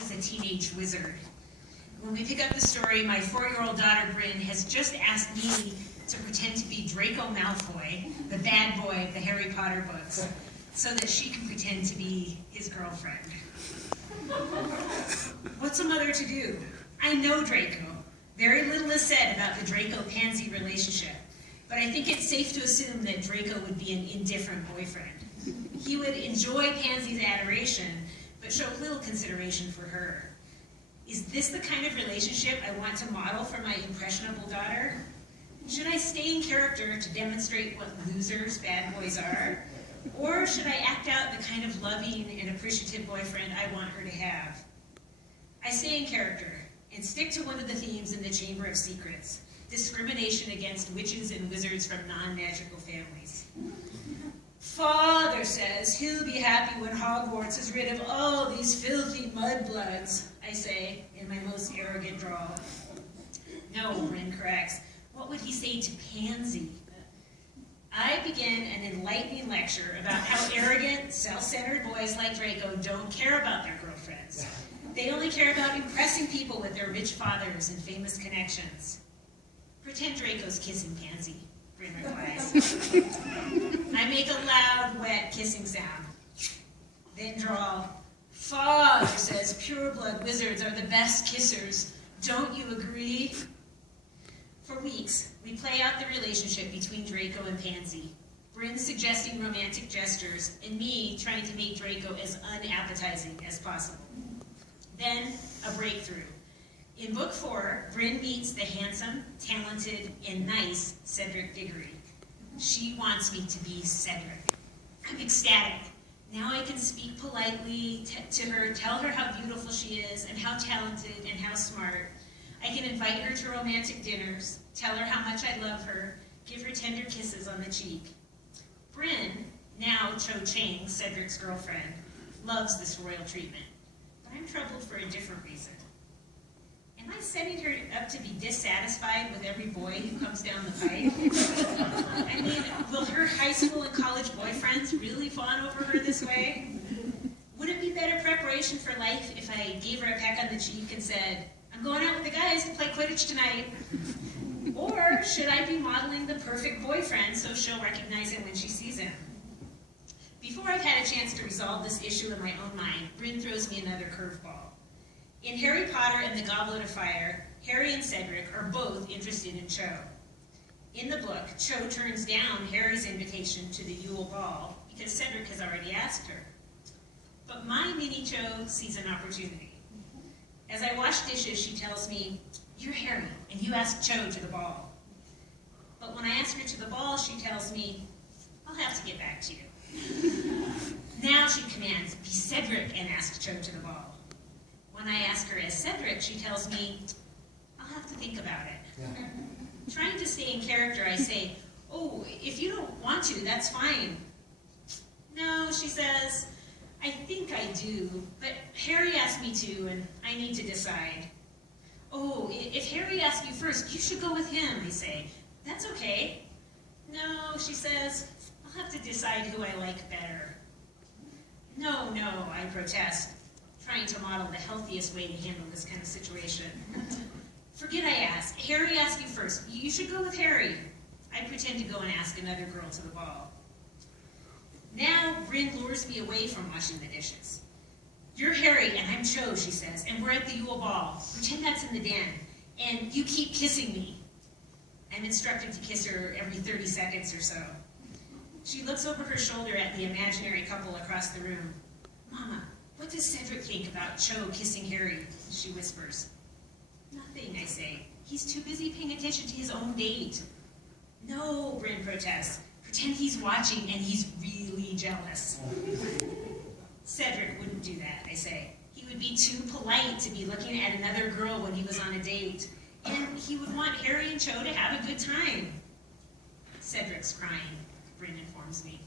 is a teenage wizard. When we pick up the story, my 4-year-old daughter, Bryn, has just asked me to pretend to be Draco Malfoy, the bad boy of the Harry Potter books, so that she can pretend to be his girlfriend. What's a mother to do? I know Draco. Very little is said about the Draco-Pansy relationship, but I think it's safe to assume that Draco would be an indifferent boyfriend. He would enjoy Pansy's adoration, but show little consideration for her. Is this the kind of relationship I want to model for my impressionable daughter? Should I stay in character to demonstrate what losers bad boys are? Or should I act out the kind of loving and appreciative boyfriend I want her to have? I stay in character and stick to one of the themes in the Chamber of Secrets: discrimination against witches and wizards from non-magical families. Father says he'll be happy when Hogwarts is rid of all these filthy mudbloods, I say in my most arrogant drawl. No, Bryn corrects. What would he say to Pansy? I begin an enlightening lecture about how arrogant, self-centered boys like Draco don't care about their girlfriends. They only care about impressing people with their rich fathers and famous connections. Pretend Draco's kissing Pansy, Bryn replies. I make a loud, wet kissing sound. Then drawl, Father says pure-blood wizards are the best kissers. Don't you agree? For weeks, we play out the relationship between Draco and Pansy, Bryn suggesting romantic gestures, and me trying to make Draco as unappetizing as possible. Then, a breakthrough. In Book 4, Bryn meets the handsome, talented, and nice Cedric Diggory. She wants me to be Cedric. I'm ecstatic. Now I can speak politely to her, tell her how beautiful she is, and how talented and how smart. I can invite her to romantic dinners, tell her how much I love her, give her tender kisses on the cheek. Bryn, now Cho Chang, Cedric's girlfriend, loves this royal treatment. But I'm troubled for a different reason. Am I setting her up to be dissatisfied with every boy who comes down the pipe? I mean, will her high school and college boyfriends really fawn over her this way? Would it be better preparation for life if I gave her a peck on the cheek and said, I'm going out with the guys to play Quidditch tonight? Or should I be modeling the perfect boyfriend so she'll recognize him when she sees him? Before I've had a chance to resolve this issue in my own mind, Bryn throws me another curveball. In Harry Potter and the Goblet of Fire, Harry and Cedric are both interested in Cho. In the book, Cho turns down Harry's invitation to the Yule Ball because Cedric has already asked her. But my mini Cho sees an opportunity. As I wash dishes, she tells me, you're Harry, and you asked Cho to the ball. But when I ask her to the ball, she tells me, I'll have to get back to you. Now she commands, be Cedric and ask Cho to the ball. When I ask her as Cedric, she tells me, I'll have to think about it. Yeah. Trying to stay in character, I say, oh, if you don't want to, that's fine. No, she says, I think I do, but Harry asked me to, and I need to decide. Oh, if Harry asks you first, you should go with him, I say. That's okay. No, she says, I'll have to decide who I like better. No, I protest, trying to model the healthiest way to handle this kind of situation. Forget I asked. Harry asked you first. You should go with Harry. I pretend to go and ask another girl to the ball. Now, Bryn lures me away from washing the dishes. You're Harry, and I'm Cho, she says, and we're at the Yule Ball. Pretend that's in the den, and you keep kissing me. I'm instructed to kiss her every 30 seconds or so. She looks over her shoulder at the imaginary couple across the room. Mama, what does Cedric think about Cho kissing Harry? She whispers. Nothing, I say. He's too busy paying attention to his own date. No, Bryn protests. Pretend he's watching and he's really jealous. Cedric wouldn't do that, I say. He would be too polite to be looking at another girl when he was on a date. And he would want Harry and Cho to have a good time. Cedric's crying, Bryn informs me.